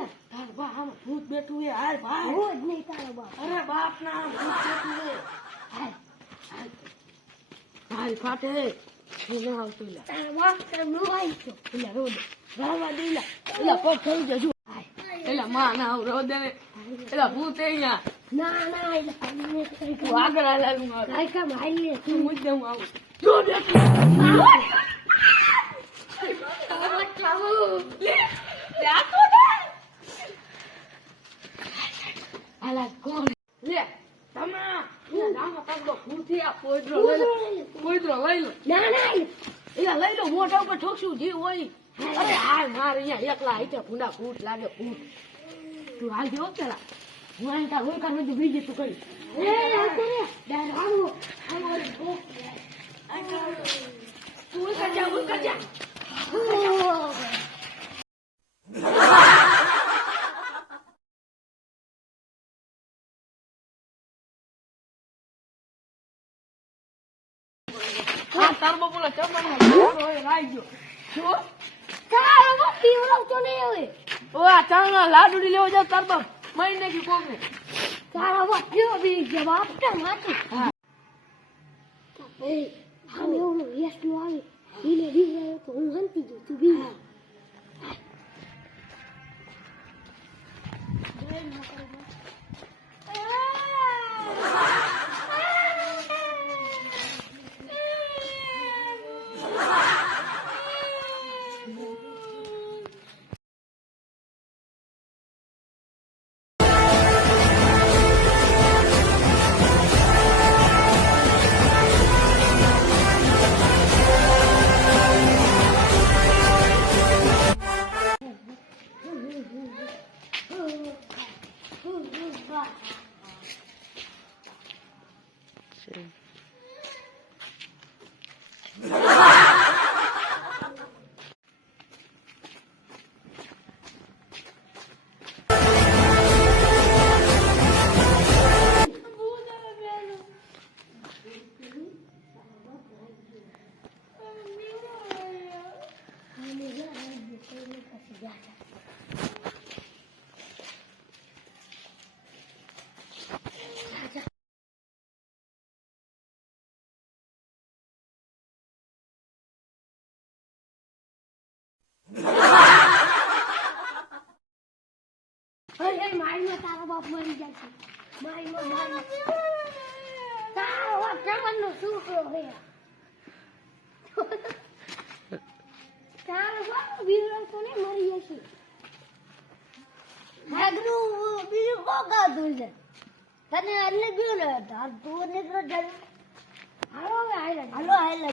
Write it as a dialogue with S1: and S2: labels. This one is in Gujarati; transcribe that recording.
S1: યાર
S2: તાર ના ભૂત બેઠું ના
S1: નો
S2: એલા એલા એલા એલા ના એલા ભૂત અહીંયા
S1: ના ના તમને
S2: તું આગળ હાલ
S1: કામ હાલ લે
S2: તું મુદ્દે હું આવું જો લે લે આ તો દે આલા કોણ લે તમે એલા રામા હે આ પોઈડરો લઈ લો. પોઈડરો લઈ લો.
S1: ના ના.
S2: એલા લઈ લો મોઢા ઉપર ઠોકશું જે હોય. અરે હાલ મારે અહીંયા એકલા આઈ ભૂંડા ભૂત લાગે ભૂત તું હાલ જેવો પેલા. હું અહીં તાર ઓળખાણ નથી બીજી તું કરી.
S1: એ આતો રે. ડાર આવો આવો
S2: તું ઓળખાણ જા ઓળખાણ જા હા તાર બપોલા ચમનમાં હોય રાઈ ગયો શું
S1: તારો બાપ પીવડાવતો નહીં હવે.
S2: ઓ આ ચાંગા લાડુડી લેવા જાવ તાર બાપ. મહિને કી કોકને
S1: તારો બાપ કેવો બી જવાબ તો માથું
S2: હા.
S1: Yeah. અરે મારીમાં તારો બાપ મરી છે. મારીમાં મારી. તારો જમણનો છોકરો હે તારો બાપ બીવડાવતો ને મરી જશે? આગનું બીજું કોકાતું છે? તને એટલે ગયો ને તાર તું નીકળો હાલો હાલો હાલો